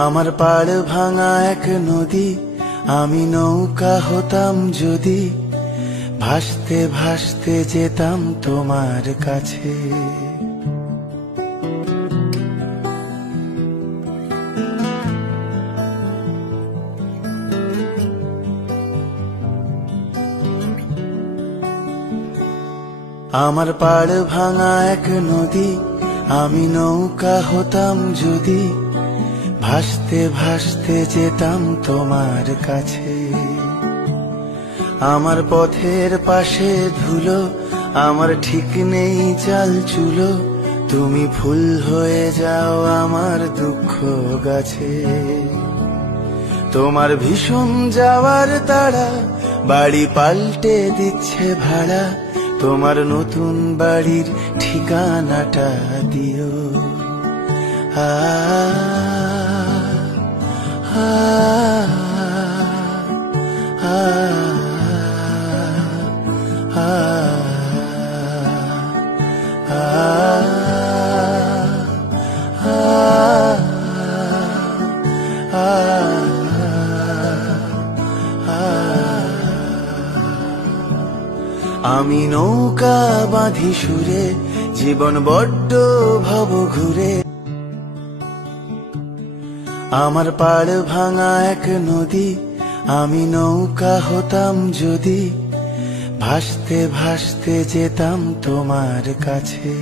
আমার পাড় ভাঙা এক নদী, আমি নৌকা হতাম যদি, ভাসতে ভাসতে যেতাম তোমার কাছে। আমার পাড় ভাঙা এক নদী, আমি নৌকা হতাম যদি, ভাসতে ভাসতে যেতাম তোমার কাছে। আমার পথের পাশে ধুলো, আমার ঠিক নেই চাল চুলো, তুমি ফুল হয়ে যাও আমার দুঃখ গাছে। তোমার ভীষণ যাওয়ার তাড়া, বাড়ি পাল্টে দিচ্ছে ভাড়া, তোমার নতুন বাড়ির ঠিকানাটা দিও। আ আ আ আমি নৌকা বাঁধি সুরে, জীবন বড্ড ভব ঘুরে। আমার পাড় ভাঙা এক নদী, আমি নৌকা হতাম যদি, ভাসতে ভাসতে যেতাম তোমার কাছে।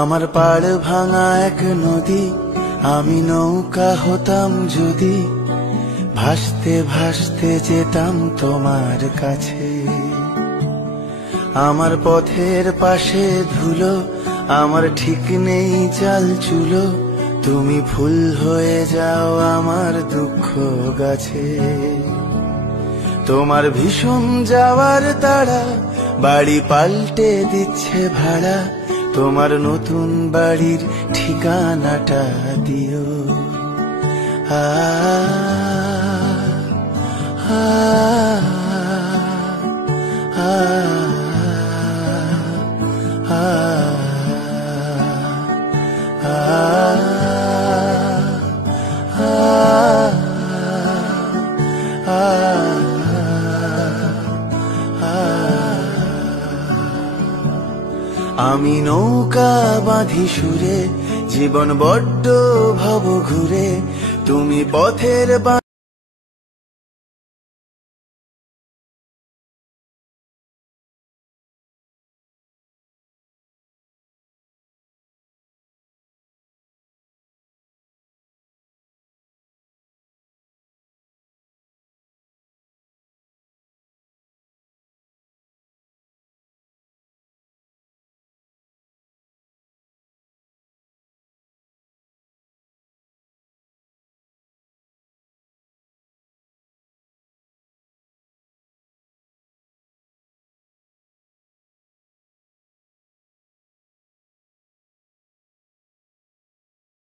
আমার পাড় ভাঙা এক নদী, আমি নৌকা হতাম যদি, ভাসতে ভাসতে যেতাম তোমার কাছে। আমার পথের পাশে ধুলো, আমার ঠিক নেই চাল চুলো, তুমি ফুল হয়ে যাও আমার দুঃখ গাছে। তোমার ভীষণ যাওয়ার তাড়া, বাড়ি পাল্টে দিচ্ছে ভাড়া, তোমার নতুন বাড়ির ঠিকানাটা দিও। আ আ আ আমি নৌকা বাঁধি সুরে, জীবন বড্ড ভব ঘুরে, তুমি পথের